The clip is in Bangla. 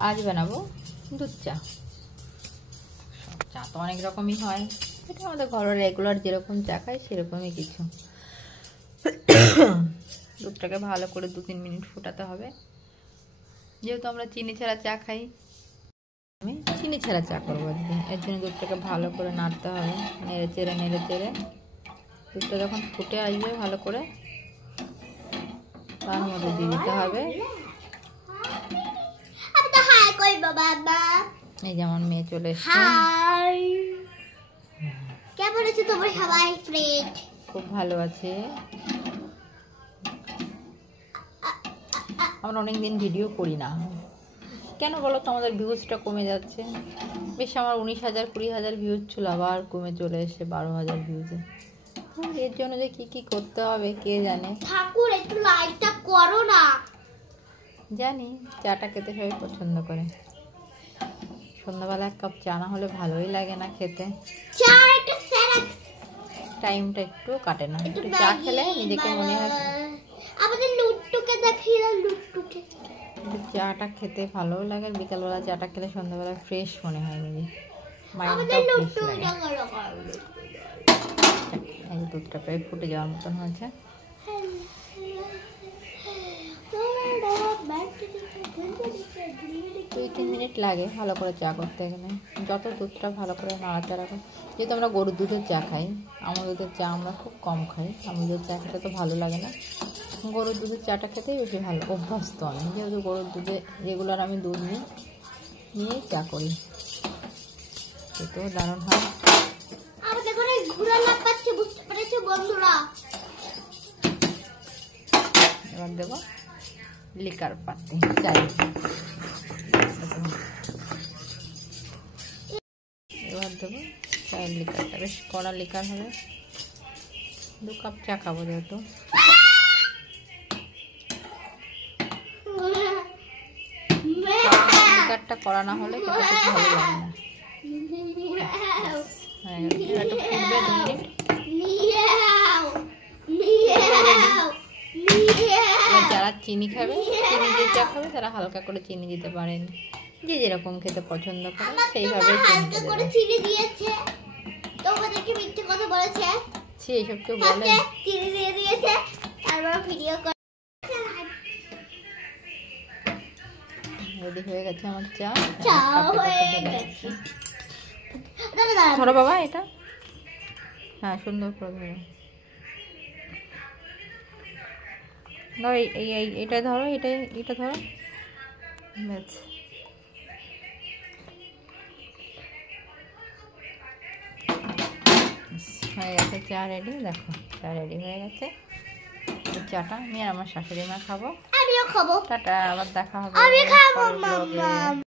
আজ বানাবো দুধ চা। চা তো অনেক রকমই হয়, এটা আমাদের ঘরের রেগুলার যেরকম চা খাই সেরকমই কিছু। দুধটাকে ভালো করে 2-3 মিনিট ফোটাতে হবে, যেহেতু আমরা চিনি ছাড়া চা খাই। আমি চিনি ছাড়া চা করবো আজকে, এর জন্য দুধটাকে ভালো করে নাড়তে হবে, নেড়ে চেড়ে। দুধটা যখন ফুটে আসবে ভালো করে, তার মধ্যে দিয়ে দিতে হবে এই যেমন মেয়ে চলে এসছে। কেমন আছো তোমরা সবাই? ফ্রেন্ড খুব ভালো আছে। আমরা অনেকদিন ভিডিও করি না, কেন বলো তো? আমাদের ভিউজটা কমে যাচ্ছে। বেশ আমার 19,000-20,000 ভিউজ ছিল, আবার কমে চলে এসে 12,000 ভিউজে। এর জন্য যে কি করতে হবে কে জানে। ঠাকুর একটু লাইকটা করো না। জানি চাটা খেতে সবাই পছন্দ করে, সন্ধ্যাবেলা 1 কাপ চা না হলে ভালোই লাগে না খেতে। টাইমটা একটু কাটে না, একটু চা খেলে নিজেকে মনে হয় আমাদের লুট্টুকে দেখিয়ে লুট্টুকে চাটা খেতে ভালো লাগে। বিকালবেলা চাটা খেলে সন্ধ্যাবেলা ফ্রেশ মনে হয়, নিজে মাইন্ডটা ফ্রেশ লাগে। এই দুধটা প্রায় ফুটে যাওয়ার মতন হয়েছে। 2-3 মিনিট লাগে ভালো করে চা করতে গেলে। যত দুধটা ভালো করে নাড়াচাড়া করে, যেহেতু আমরা গরুর দুধের চা খাই, আমুল দুধের চা আমরা খুব কম খাই। আমুল দুধের চা খেতে তো ভালো লাগে না, গরুর দুধের চাটা খেতেই বেশি ভালো অভ্যস্ত আমি। যেহেতু গরুর দুধে রেগুলার আমি দুধ নিয়েই চা করি, খেতেও দারুণ হয়। এবার দেবো লিকার পাতি চাই। এবার দেবো চায়ের লিকারটা, বেশ কড়া লিকার হবে। 2 কাপ চা খাবো যেহেতু। লিকারটা কড়া না হলে খেতে খুব ভালো লাগে না। যারা চিনি খাবে, চিনি দিয়ে চা খাবে, তারা হালকা করে চিনি দিতে পারেন। যে যেরকম খেতে পছন্দ করে সেইভাবে চিনি দিয়েছে। তোমাদেরকে মিথ্যে কথা বলেছে, এইসব কেউ বলে? চিনি দিয়ে দিয়েছে, তারপর ভিডিও করে। রেডি হয়ে গেছে আমার চা। ধরো বাবা এটা, হ্যাঁ সুন্দর করে ধরো। ধরো এইটা ধরো, এটা ধরো, ব্যাস হয়ে গেছে চা রেডি। দেখো চা রেডি হয়ে গেছে। এই চাটা আমি আর আমার শাশুড়ি মা খাবো। আমিও খাবো। টাটা, আবার দেখা হবে। আমি খাবো মাম্মা।